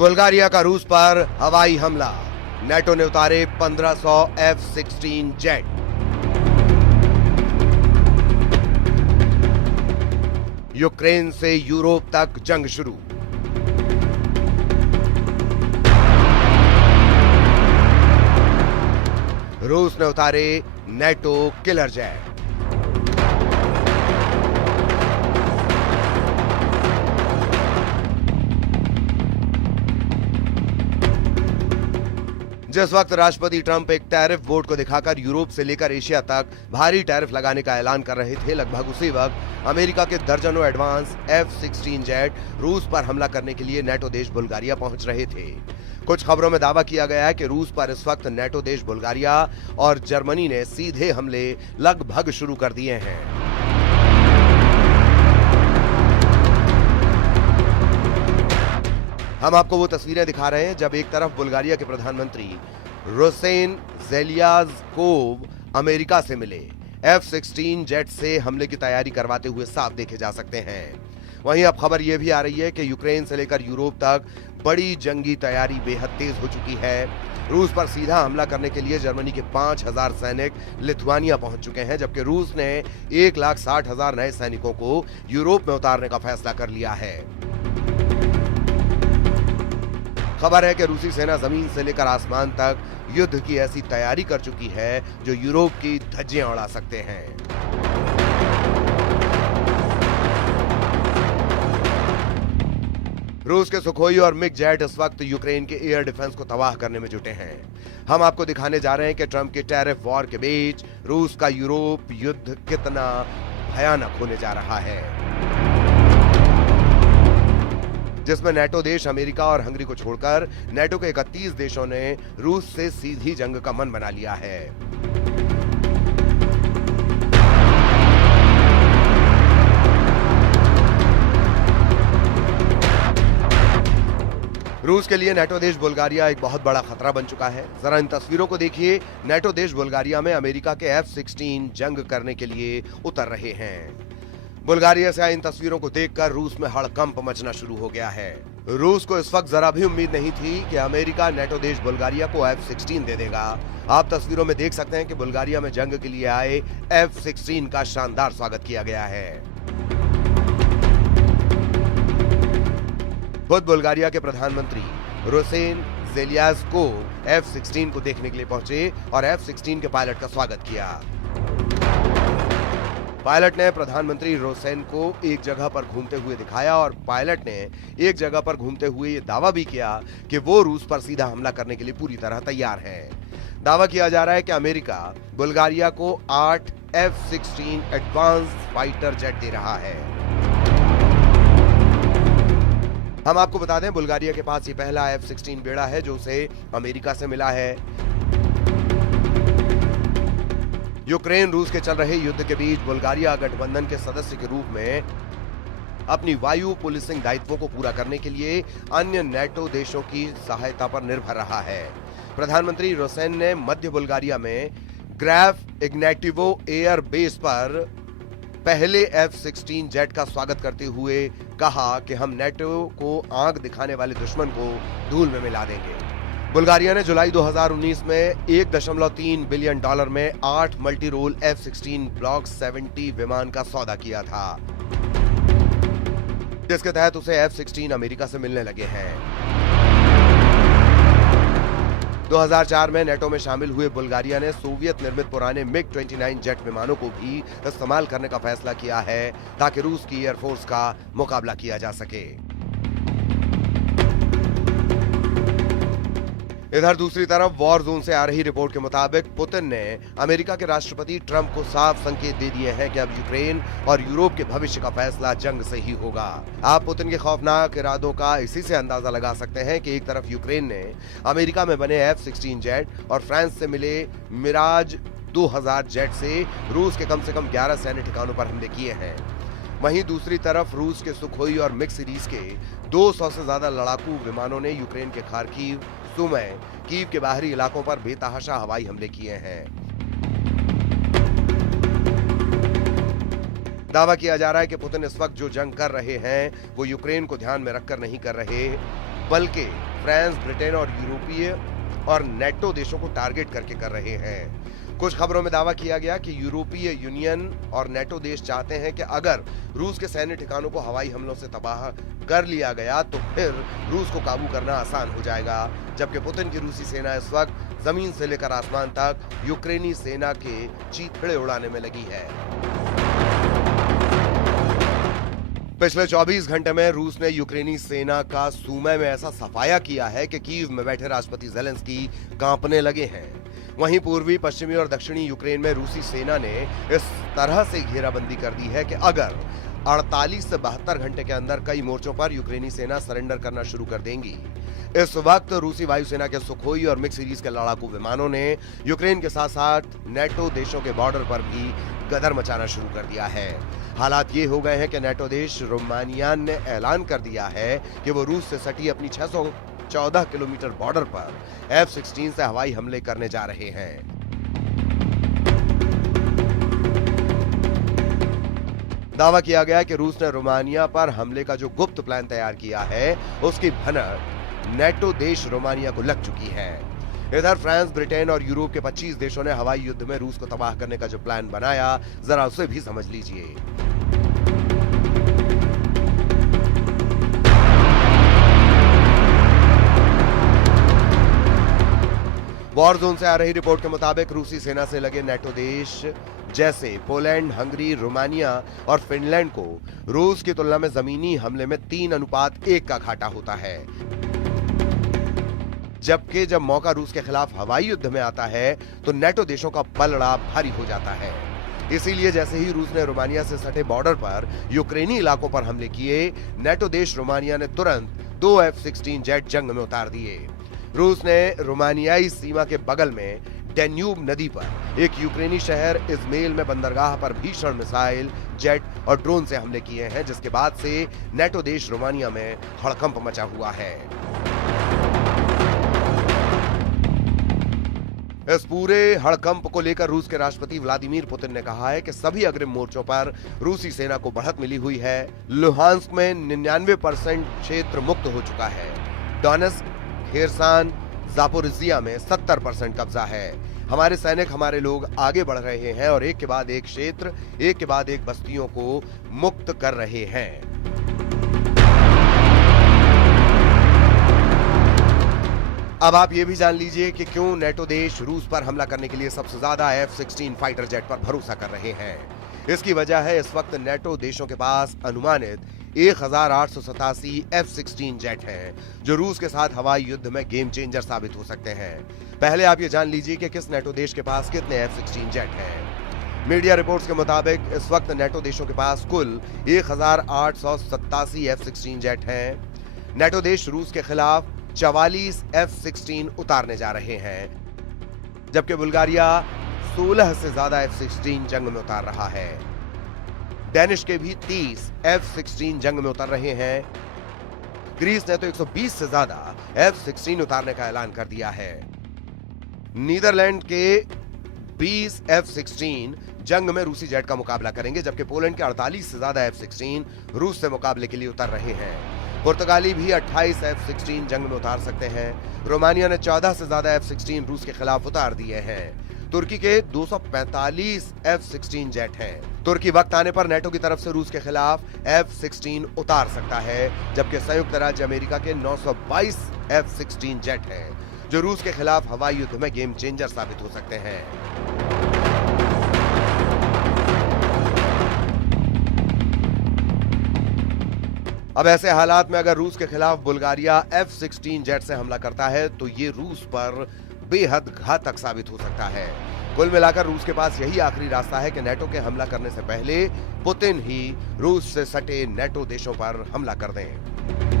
Bulgaria का रूस पर हवाई हमला, नेटो ने उतारे 1500 F-16 जेट। यूक्रेन से यूरोप तक जंग शुरू। रूस ने उतारे नेटो किलर जेट। जिस वक्त राष्ट्रपति ट्रंप एक टैरिफ बोर्ड को दिखाकर यूरोप से लेकर एशिया तक भारी टैरिफ लगाने का ऐलान कर रहे थे, लगभग उसी वक्त अमेरिका के दर्जनों एडवांस F-16 जेट रूस पर हमला करने के लिए नेटो देश बुल्गारिया पहुंच रहे थे। कुछ खबरों में दावा किया गया है कि रूस पर इस वक्त नेटो देश बुल्गारिया और जर्मनी ने सीधे हमले लगभग शुरू कर दिए हैं। हम आपको वो तस्वीरें दिखा रहे हैं जब एक तरफ बुल्गारिया के प्रधानमंत्री रोसेन ज़ेलेज़्कोव अमेरिका से मिले। F-16 जेट से हमले की तैयारी करवाते हुए साफ देखे जा सकते हैं। वहीं अब खबर यह भी आ रही है कि यूक्रेन से लेकर यूरोप तक बड़ी जंगी तैयारी बेहद तेज हो चुकी है। रूस पर सीधा हमला करने के लिए जर्मनी के 5000 सैनिक लिथुआनिया पहुंच चुके हैं, जबकि रूस ने 1,60,000 नए सैनिकों को यूरोप में उतारने का फैसला कर लिया है। खबर है कि रूसी सेना जमीन से लेकर आसमान तक युद्ध की ऐसी तैयारी कर चुकी है जो यूरोप की धज्जियां उड़ा सकते हैं। रूस के सुखोई और मिग जेट इस वक्त यूक्रेन के एयर डिफेंस को तबाह करने में जुटे हैं। हम आपको दिखाने जा रहे हैं कि ट्रंप के टैरिफ वॉर के बीच रूस का यूरोप युद्ध कितना भयानक होने जा रहा है, जिसमें नेटो देश अमेरिका और हंगरी को छोड़कर नेटो के 31 देशों ने रूस से सीधी जंग का मन बना लिया है। रूस के लिए नेटो देश बुल्गारिया एक बहुत बड़ा खतरा बन चुका है। जरा इन तस्वीरों को देखिए। नेटो देश बुल्गारिया में अमेरिका के F-16 जंग करने के लिए उतर रहे हैं। बुल्गारिया से आई इन तस्वीरों को देखकर रूस में हड़कंप मचना शुरू हो गया है। रूस को इस वक्त जरा भी उम्मीद नहीं थी कि अमेरिका नेटो देश बुल्गारिया को F-16 दे देगा। आप तस्वीरों में देख सकते हैं कि बुल्गारिया में जंग के लिए आए F-16 का शानदार स्वागत किया गया है। खुद बुल्गारिया के प्रधानमंत्री रोसेन ज़ेलेज़्कोव F-16 को देखने के लिए पहुंचे और F-16 के पायलट का स्वागत किया। पायलट ने प्रधानमंत्री रोसेन को एक जगह पर घूमते हुए दिखाया और पायलट ने एक जगह पर घूमते हुए ये दावा भी किया कि वो रूस पर सीधा हमला करने के लिए पूरी तरह तैयार है। दावा किया जा रहा है कि अमेरिका बुल्गारिया को 8 F-16 एडवांस फाइटर जेट दे रहा है। हम आपको बता दें, बुल्गारिया के पास ये पहला F-16 बेड़ा है जो उसे अमेरिका से मिला है। यूक्रेन रूस के चल रहे युद्ध के बीच बुल्गारिया गठबंधन के सदस्य के रूप में अपनी वायु पुलिसिंग दायित्वों को पूरा करने के लिए अन्य नेटो देशों की सहायता पर निर्भर रहा है। प्रधानमंत्री रोसेन ने मध्य बुल्गारिया में ग्राफ इग्नेटिवो एयर बेस पर पहले F-16 जेट का स्वागत करते हुए कहा कि हम नेटो को आंख दिखाने वाले दुश्मन को धूल में मिला देंगे। बुल्गारिया ने जुलाई 2019 में $1.3 बिलियन में 8 मल्टी रोल F-16 ब्लॉक 70 विमान का सौदा किया था, जिसके तहत उसे F-16 अमेरिका से मिलने लगे हैं। 2004 में नेटो में शामिल हुए बुल्गारिया ने सोवियत निर्मित पुराने MiG-29 जेट विमानों को भी इस्तेमाल करने का फैसला किया है ताकि रूस की एयरफोर्स का मुकाबला किया जा सके। इधर दूसरी तरफ वॉर जोन से आ रही रिपोर्ट के मुताबिक पुतिन ने अमेरिका के राष्ट्रपति ट्रंप को साफ संकेत दे दिए हैं कि अब यूक्रेन और यूरोप के भविष्य का फैसला जंग से ही होगा। आप पुतिन के खौफनाक इरादों का इसी से अंदाजा लगा सकते हैं कि एक तरफ यूक्रेन ने अमेरिका में बने F-16 जेट और फ्रांस से मिले मिराज 2000 जेट से रूस के कम से कम 11 सैन्य ठिकानों पर हमले किए हैं। वहीं दूसरी तरफ रूस के सुखोई और मिग सीरीज के 200 से ज्यादा लड़ाकू विमानों ने यूक्रेन के खार्किव, सुमी, कीव के बाहरी इलाकों पर बेतहाशा हवाई हमले किए हैं। दावा किया जा रहा है कि पुतिन इस वक्त जो जंग कर रहे हैं वो यूक्रेन को ध्यान में रखकर नहीं कर रहे, बल्कि फ्रांस, ब्रिटेन और यूरोपीय और नेटो देशों को टारगेट करके कर रहे हैं। कुछ खबरों में दावा किया गया कि यूरोपीय यूनियन और नेटो देश चाहते हैं कि अगर रूस के सैन्य ठिकानों को हवाई हमलों से तबाह कर लिया गया तो फिर रूस को काबू करना आसान हो जाएगा, जबकि पुतिन की रूसी सेना इस वक्त जमीन से लेकर आसमान तक यूक्रेनी सेना के चीथड़े उड़ाने में लगी है। पिछले 24 घंटे में रूस ने यूक्रेनी सेना का सूमे में ऐसा सफाया किया है कि कीव में बैठे राष्ट्रपति ज़ेलेंस्की कांपने लगे हैं। वहीं पूर्वी, पश्चिमी और दक्षिणी यूक्रेन में रूसी सेना ने इस तरह से घेराबंदी कर दी है कि अगर 48 से 72 घंटे के अंदर कई मोर्चों पर यूक्रेनी सेना सरेंडर करना शुरू कर देंगी। इस वक्त रूसी वायुसेना के सुखोई और मिग सीरीज के लड़ाकू विमानों ने यूक्रेन के साथ साथ नेटो देशों के बॉर्डर पर भी गदर मचाना शुरू कर दिया है। हालात ये हो गए हैं कि नेटो देश रोमानिया ने ऐलान कर दिया है कि वो रूस से सटी अपनी 614 किलोमीटर बॉर्डर पर F-16 से हवाई हमले करने जा रहे हैं। दावा किया गया कि रूस ने रोमानिया पर हमले का जो गुप्त प्लान तैयार किया है उसकी भनक नेटो देश रोमानिया को लग चुकी है। इधर फ्रांस, ब्रिटेन और यूरोप के 25 देशों ने हवाई युद्ध में रूस को तबाह करने का जो प्लान बनाया, जरा उसे भी समझ लीजिए। वॉर जोन से आ रही रिपोर्ट के मुताबिक रूसी सेना से लगे नेटो देश जैसे पोलैंड, हंगरी, रोमानिया और फिनलैंड को रूस की तुलना में जमीनी हमले में 3:1 का घाटा होता है, जबकि जब मौका रूस के खिलाफ हवाई युद्ध में आता है तो नेटो देशों का पलड़ा भारी हो जाता है। इसीलिए जैसे ही रूस ने रोमानिया से सटे बॉर्डर पर यूक्रेनी इलाकों पर हमले किए, नेटो देश रोमानिया ने तुरंत 2 F-16 जेट जंग में उतार दिए। रूस ने रोमानियाई सीमा के बगल में डेन्यूब नदी पर एक यूक्रेनी शहर इज़मेल में बंदरगाह पर भीषण मिसाइल, जेट और ड्रोन से हमले किए हैं, जिसके बाद से नेटो देश रोमानिया में हड़कंप मचा हुआ है। इस पूरे हड़कंप को लेकर रूस के राष्ट्रपति व्लादिमीर पुतिन ने कहा है कि सभी अग्रिम मोर्चों पर रूसी सेना को बढ़त मिली हुई है। लुहांस्क में 99% क्षेत्र मुक्त हो चुका है। डोनेत्स्क, खेरसान, जापोरिजिया में 70% कब्जा है। हमारे सैनिक, हमारे लोग आगे बढ़ रहे हैं और एक के बाद एक क्षेत्र, एक के बाद एक बस्तियों को मुक्त कर रहे हैं। अब आप ये भी जान लीजिए कि क्यों नेटो देश रूस पर हमला करने के लिए सबसे ज्यादा F-16 फाइटर जेट पर भरोसा कर रहे हैं। इसकी वजह है इस वक्त नेटो देशों के पास अनुमानित 1887 F-16 जेट हैं, जो रूस के साथ हवाई युद्ध में गेम चेंजर साबित हो सकते हैं। पहले आप ये जान लीजिए कि किस नेटो देश के पास कितने F-16 जेट हैं। मीडिया रिपोर्ट्स के मुताबिक इस वक्त नेटो देशों के पास कुल 1887 F-16 जेट हैं। नेटो देश रूस के खिलाफ 44 F-16 उतारने जा रहे हैं, जबकि बुल्गारिया 16 से ज्यादा F-16 जंग में उतार रहा है। डेनिश के भी 30 F-16 जंग में उतर रहे हैं। ग्रीस ने तो 120 से ज्यादा F-16 उतारने का ऐलान कर दिया है। नीदरलैंड के 20 F-16 जंग में रूसी जेट का मुकाबला करेंगे, जबकि पोलैंड के 48 से ज्यादा F-16 रूस से मुकाबले के लिए उतर रहे हैं। पुर्तगाली भी 28 F-16 जंग में उतार सकते हैं। रोमानिया ने 14 से ज्यादा F-16 रूस के खिलाफ उतार दिए हैं। तुर्की के 245 F-16 जेट हैं। तुर्की वक्त आने पर नेटो की तरफ से रूस के खिलाफ F-16 उतार सकता है, जबकि संयुक्त राज्य अमेरिका के 922 F-16 जेट हैं, जो रूस के खिलाफ हवाई युद्ध में गेम चेंजर साबित हो सकते हैं। अब ऐसे हालात में अगर रूस के खिलाफ बुल्गारिया F-16 जेट से हमला करता है तो ये रूस पर बेहद घातक साबित हो सकता है। कुल मिलाकर रूस के पास यही आखिरी रास्ता है कि नेटो के हमला करने से पहले पुतिन ही रूस से सटे नेटो देशों पर हमला कर दें।